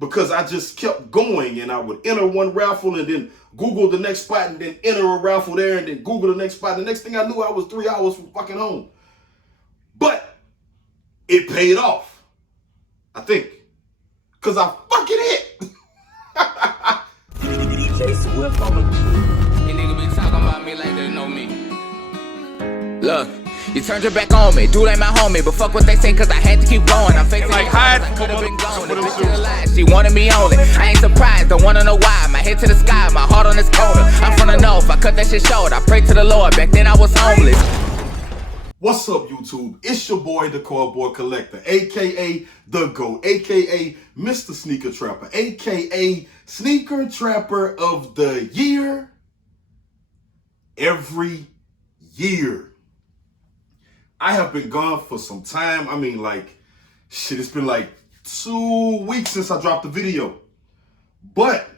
because I just kept going, and I would enter one raffle and then Google the next spot and then enter a raffle there and then Google the next spot. The next thing I knew, I was 3 hours from fucking home. But it paid off, I think, because I fucking hit. DJ Swift on the These niggas be talking about me like they know me. Look, you turned your back on me. Dude ain't my homie, but fuck what they say, cause I had to keep going. I'm facing Like, it hide. I could've been gone. The bitch is alive. She wanted me only. I ain't surprised, don't wanna know why. My head to the sky, my heart on this corner. I'm from the north, I cut that shit short. I pray to the Lord, back then I was homeless. What's up, YouTube? It's your boy, the Cardboard Collector, aka The GOAT, aka Mr. Sneaker Trapper, aka Sneaker Trapper of the Year every year. I have been gone for some time. I mean, like, shit, it's been like 2 weeks since I dropped the video. But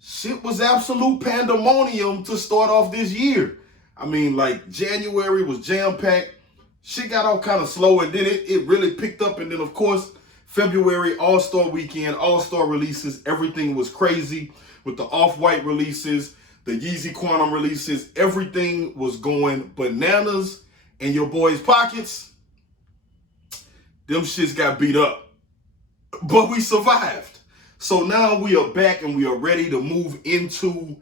shit was absolute pandemonium to start off this year. I mean, like, January was jam-packed. Shit got all kind of slow, and then it really picked up. And then, of course, February, All-Star Weekend, All-Star releases. Everything was crazy with the Off-White releases, the Yeezy Quantum releases. Everything was going bananas in your boys' pockets. Them shits got beat up. But we survived. So now we are back and we are ready to move into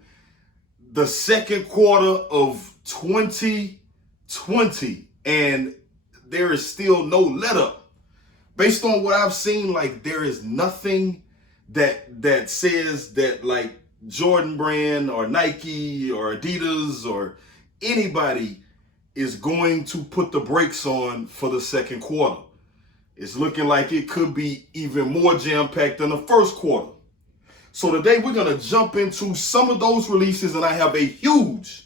the second quarter of 2020, and there is still no let up. Based on what I've seen, like, there is nothing that says that, like, Jordan Brand or Nike or Adidas or anybody is going to put the brakes on for the second quarter. It's looking like it could be even more jam-packed than the first quarter. So today we're going to jump into some of those releases, and I have a huge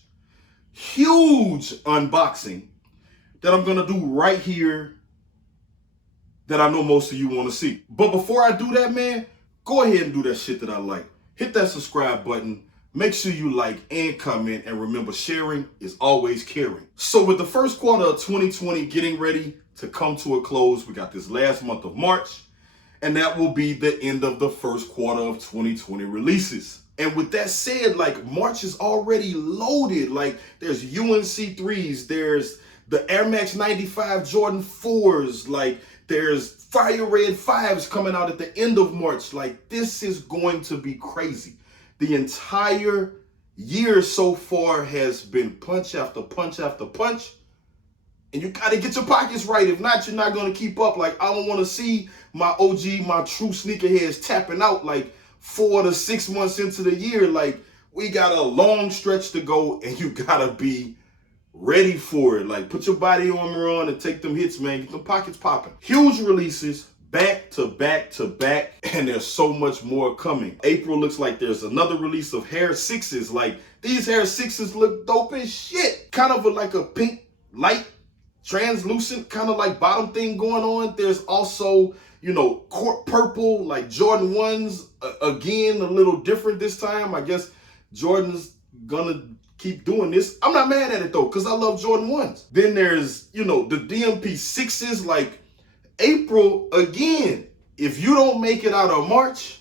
unboxing that I'm going to do right here that I know most of you want to see. But before I do that, man, go ahead and do that shit that I like. Hit that subscribe button. Make sure you like and comment, and remember, sharing is always caring. So with the first quarter of 2020 getting ready to come to a close, we got this last month of March, and that will be the end of the first quarter of 2020 releases. And with that said, like, March is already loaded. Like, there's UNC 3s, there's the Air Max 95 Jordan 4s, like, there's Fire Red 5s coming out at the end of March. Like, this is going to be crazy. The entire year so far has been punch after punch after punch. And you gotta get your pockets right. If not, you're not gonna keep up. Like, I don't wanna see my OG, my true sneakerheads tapping out like 4 to 6 months into the year. Like, we got a long stretch to go, and you gotta be ready for it. Like, put your body armor on and take them hits, man. Get them pockets popping. Huge releases, back to back to back, and there's so much more coming. April looks like there's another release of Hair 6s. Like, these Hair 6s look dope as shit. Kind of like a pink, light, translucent kind of like bottom thing going on. There's also, you know, court purple, like Jordan 1s. Again, a little different this time. I guess Jordan's gonna keep doing this. I'm not mad at it though, because I love Jordan 1s. Then there's, you know, the DMP 6s. Like, April, again, if you don't make it out of March,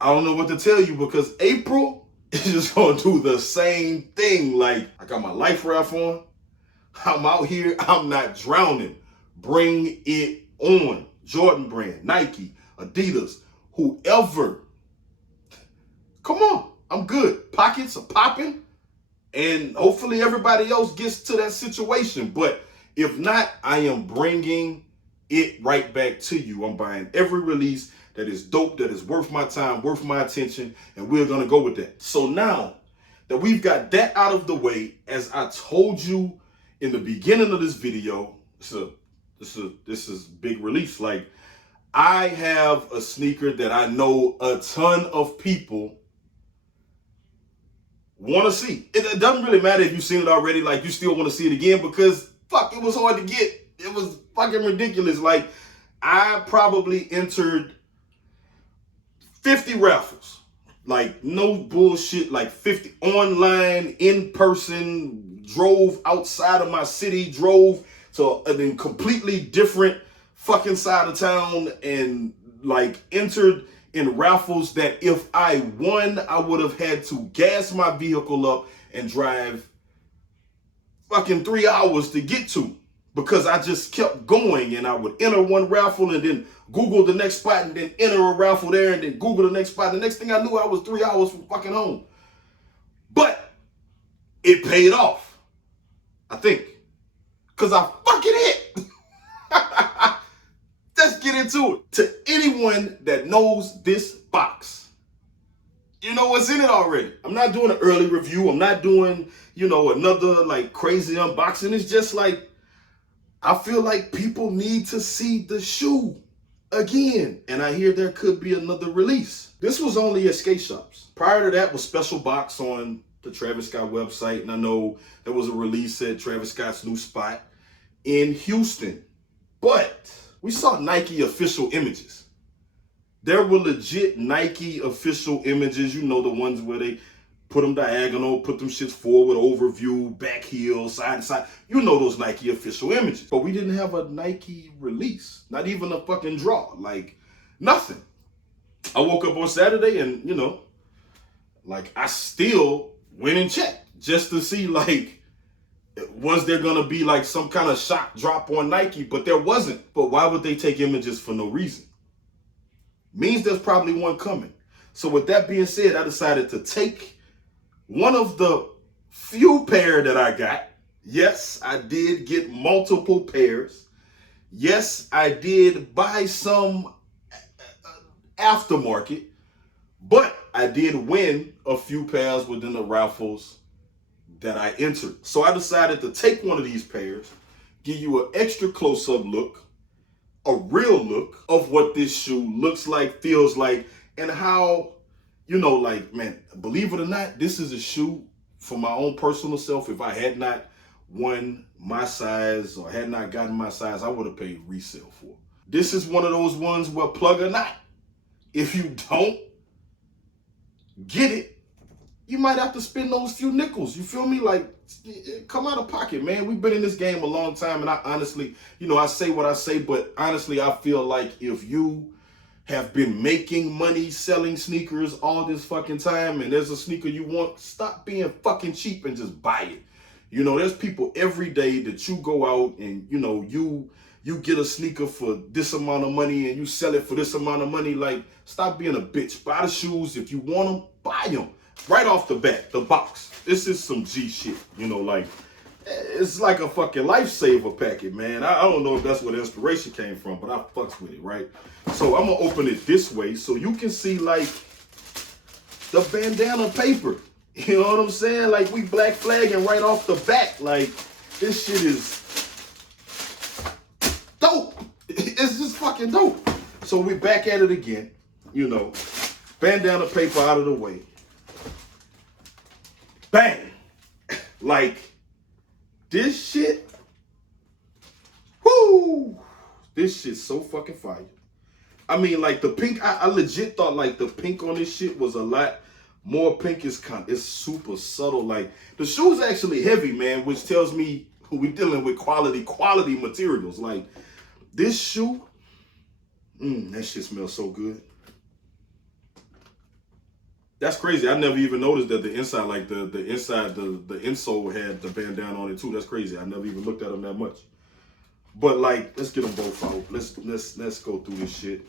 I don't know what to tell you, because April is just gonna do the same thing. Like, I got my life raft on. I'm out here, I'm not drowning. Bring it on. Jordan Brand, Nike, Adidas, whoever. Come on, I'm good. Pockets are popping, and hopefully everybody else gets to that situation. But if not, I am bringing it right back to you. I'm buying every release that is dope, that is worth my time, worth my attention, and we're gonna go with that. So now that we've got that out of the way, as I told you in the beginning of this video, this is big release. Like, I have a sneaker that I know a ton of people want to see. It doesn't really matter if you've seen it already. Like, you still want to see it again, because fuck, it was hard to get. It was fucking ridiculous. Like, I probably entered 50 raffles. Like, no bullshit, like 50 online, in person, drove outside of my city, drove to a completely different fucking side of town, and like entered in raffles that if I won, I would have had to gas my vehicle up and drive fucking 3 hours to get to, because I just kept going and I would enter one raffle and then Google the next spot and then enter a raffle there and then Google the next spot. The next thing I knew, I was 3 hours from fucking home. But it paid off, I think, because I fucking hit. Let's get into it. To anyone that knows this box, you know what's in it already. I'm not doing an early review. I'm not doing, another like crazy unboxing. It's just like, I feel like people need to see the shoe again. And I hear there could be another release. This was only at skate shops. Prior to that was Special Box on the Travis Scott website. And I know there was a release at Travis Scott's new spot in Houston. But we saw Nike official images. There were legit Nike official images, the ones where they put them diagonal, put them shits forward, overview, back heel, side to side. Those Nike official images. But we didn't have a Nike release. Not even a fucking draw. Like, nothing. I woke up on Saturday and, I still went and checked just to see, was there going to be, some kind of shock drop on Nike? But there wasn't. But why would they take images for no reason? Means there's probably one coming. So with that being said, I decided to take one of the few pair that I got. Yes, I did get multiple pairs. Yes, I did buy some aftermarket, but I did win a few pairs within the raffles that I entered. So I decided to take one of these pairs, give you an extra close-up look, a real look of what this shoe looks like, feels like, and how, man, believe it or not, this is a shoe for my own personal self. If I had not won my size or had not gotten my size, I would have paid resale for. This is one of those ones where, plug or not, if you don't get it, you might have to spend those few nickels. You feel me? Like, come out of pocket, man. We've been in this game a long time, and I honestly, I say what I say, but honestly, I feel like if you have been making money selling sneakers all this fucking time and there's a sneaker you want, stop being fucking cheap and just buy it. There's people every day that you go out and, you get a sneaker for this amount of money and you sell it for this amount of money. Like, stop being a bitch. Buy the shoes. If you want them, buy them. Right off the bat, the box. This is some G shit. It's like a fucking lifesaver packet, man. I don't know if that's where the inspiration came from, but I fucks with it, right? So I'm gonna open it this way so you can see the bandana paper. You know what I'm saying? Like, we black flagging right off the bat. Like, this shit is dope. It's just fucking dope. So we back at it again, bandana paper out of the way. Bang! This shit, whoo! This shit's so fucking fire. I mean, the pink, I legit thought the pink on this shit was a lot more pink. It's super subtle. The shoe's actually heavy, man, which tells me we're dealing with quality materials. This shoe, that shit smells so good. That's crazy. I never even noticed that the inside, the inside, the insole had the bandana on it too. That's crazy. I never even looked at them that much. But let's get them both out. Let's go through this shit.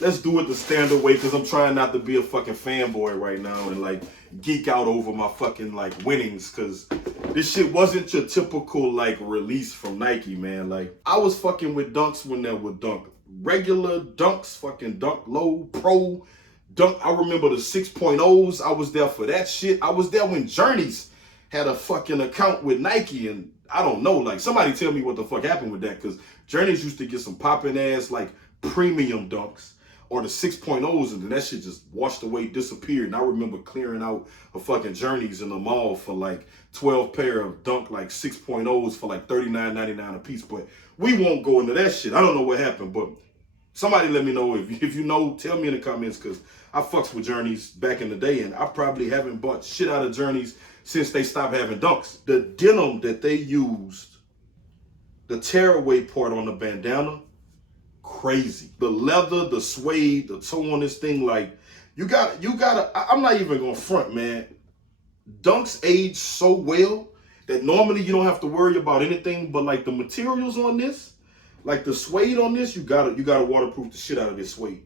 Let's do it the standard way, because I'm trying not to be a fucking fanboy right now and geek out over my fucking winnings, because this shit wasn't your typical release from Nike, man. I was fucking with dunks when there were regular dunks, fucking dunk low, pro dunk. I remember the 6.0s. I was there for that shit. I was there when Journeys had a fucking account with Nike, and I don't know, somebody tell me what the fuck happened with that, because Journeys used to get some popping ass premium dunks, or the 6.0s, and then that shit just washed away, disappeared. And I remember clearing out a fucking Journeys in the mall for 12 pair of dunk 6.0s for $39.99 a piece. But we won't go into that shit. I don't know what happened, but somebody let me know if you know. Tell me in the comments, because I fucks with Journeys back in the day, and I probably haven't bought shit out of Journeys since they stopped having dunks. The denim that they used, the tearaway part on the bandana, crazy. The leather, the suede, the toe on this thing, like, you gotta, I'm not even gonna front, man. Dunks age so well that normally you don't have to worry about anything, but like the materials on this, like the suede on this, you gotta waterproof the shit out of this suede.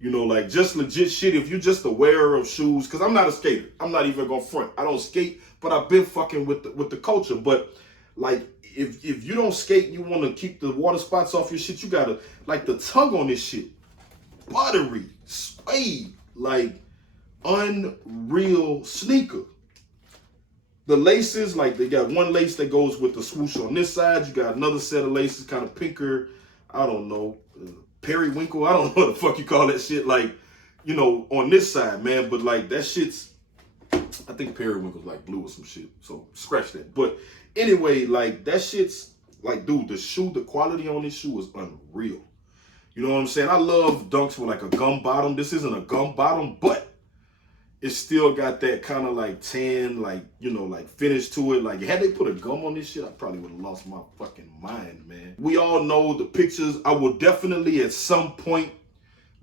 You know, like just legit shit. If you're just a wearer of shoes, because I'm not a skater, I'm not even gonna front. I don't skate, but I've been fucking with the culture. But like, if you don't skate, and you want to keep the water spots off your shit, you gotta, like, the tongue on this shit, buttery, suede, like unreal sneaker. The laces, like, they got one lace that goes with the swoosh on this side. You got another set of laces, kind of pinker, I don't know, periwinkle, I don't know what the fuck you call that shit, like, you know, on this side, man. But like, that shit's, I think periwinkle's like blue or some shit, so scratch that. But anyway, like, that shit's, like, dude, the quality on this shoe is unreal. You know what I'm saying? I love Dunks with like a gum bottom. This isn't a gum bottom, but it's still got that kind of like tan, like, you know, like finish to it. Like, had they put a gum on this shit, I probably would have lost my fucking mind, man. We all know the pictures. I will definitely at some point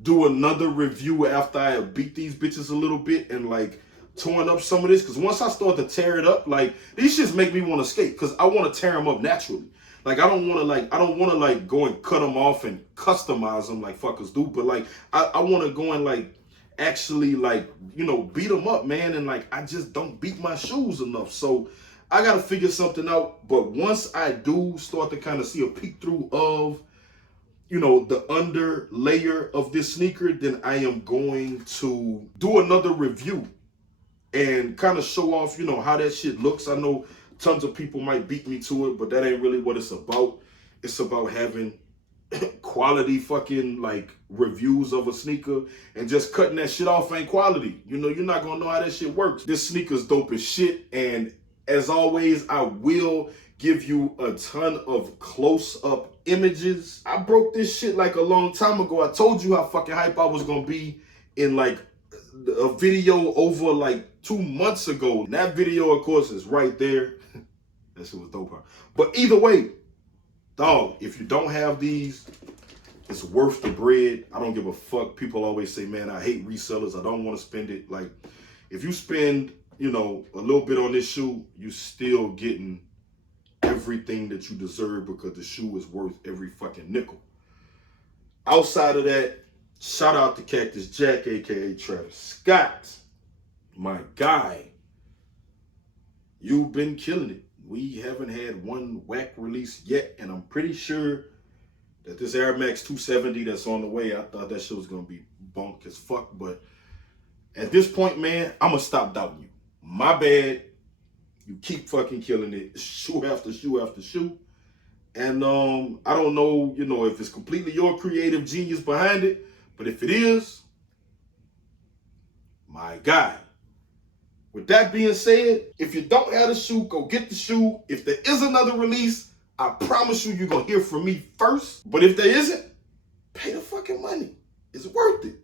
do another review after I have beat these bitches a little bit and like torn up some of this. Because once I start to tear it up, like, these shits make me want to skate because I want to tear them up naturally. Like, I don't want to go and cut them off and customize them like fuckers do. But like, I want to go and like actually, like, you know, beat them up, man. And like, I just don't beat my shoes enough. So I got to figure something out. But once I do start to kind of see a peek through of, you know, the under layer of this sneaker, then I am going to do another review and kind of show off, you know, how that shit looks. I know tons of people might beat me to it, but that ain't really what it's about. It's about having quality fucking like reviews of a sneaker, and just cutting that shit off ain't quality. You know, you're not gonna know how that shit works. This sneaker's dope as shit, and as always, I will give you a ton of close-up images. I broke this shit like a long time ago. I told you how fucking hype I was gonna be in like a video over like 2 months ago. And that video, of course, is right there. That shit was dope, huh? But either way, dog, if you don't have these, it's worth the bread. I don't give a fuck. People always say, man, I hate resellers. I don't want to spend it. Like, if you spend, you know, a little bit on this shoe, you still getting everything that you deserve because the shoe is worth every fucking nickel. Outside of that, shout out to Cactus Jack, aka Travis Scott. My guy, you've been killing it. We haven't had one whack release yet, and I'm pretty sure that this Air Max 270 that's on the way, I thought that shit was gonna be bunk as fuck, but at this point, man, I'm gonna stop doubting you. My bad. You keep fucking killing it, shoe after shoe after shoe. And I don't know, you know, if it's completely your creative genius behind it, but if it is, my guy. With that being said, if you don't have the shoe, go get the shoe. If there is another release, I promise you, you're going to hear from me first. But if there isn't, pay the fucking money. It's worth it.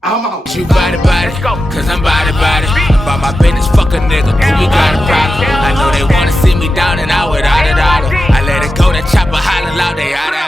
I'm out. You body, cause I'm body. I'm about my business, fuck a nigga, do we got a problem? I know they wanna see me down and out without a dollar. I let it go, that chopper hollering loud, they out.